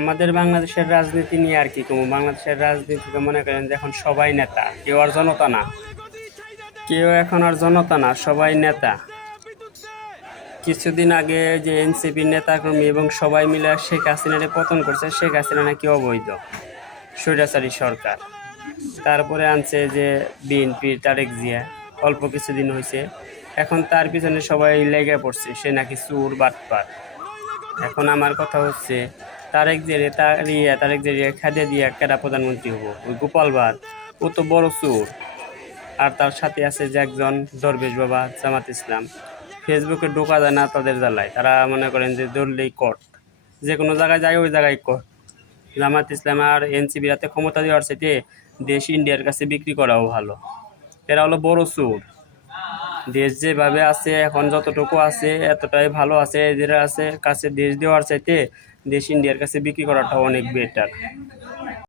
আমাদের বাংলাদেশের রাজনীতি নিয়ে আর কি কমু, বাংলাদেশের রাজনীতিতে মনে করেন যে এখন সবাই নেতা, কেউ আর জনতা না। কেউ এখন আর জনতা না, সবাই নেতা। কিছুদিন আগে যে এনসিপির নেতাকর্মী এবং সবাই মিলে শেখ হাসিনারে পতন করছে, শেখ হাসিনা নাকি অবৈধ স্বৈরাচারী সরকার। তারপরে আনছে যে বিএনপির তারেক জিয়া, অল্প কিছুদিন হয়েছে, এখন তার পিছনে সবাই লেগে পড়ছে, সে নাকি চোর বাটপার। এখন আমার কথা হচ্ছে, তারেক জেরিয়া খাদে দিয়ে কেডা প্রধানমন্ত্রী হবো? ওই গোপাল ভাঁড়, ও তো বড় চোর। আর তার সাথে আছে যে একজন দরবেশ বাবা, জামাত ইসলাম। ফেসবুকে ঢোকা যায় না তাদের জ্বালায়, তারা মনে করেন যে ধরলেই কট, যে কোনো জায়গায় যায় ওই জায়গায় কট। জামাত ইসলাম আর এনসিপি রাতে ক্ষমতা দেওয়ার চাইতে দেশ ইন্ডিয়ার কাছে বিক্রি করাও ভালো। এরা হলো বড় চোর। দেশ যেভাবে আছে এখন, যতটুকু আছে এতটাই ভালো আছে। এদের কাছে দেশ দেওয়ার চাইতে দেশ ইন্ডিয়ার কাছে বিক্রি করাটা অনেক বেটার।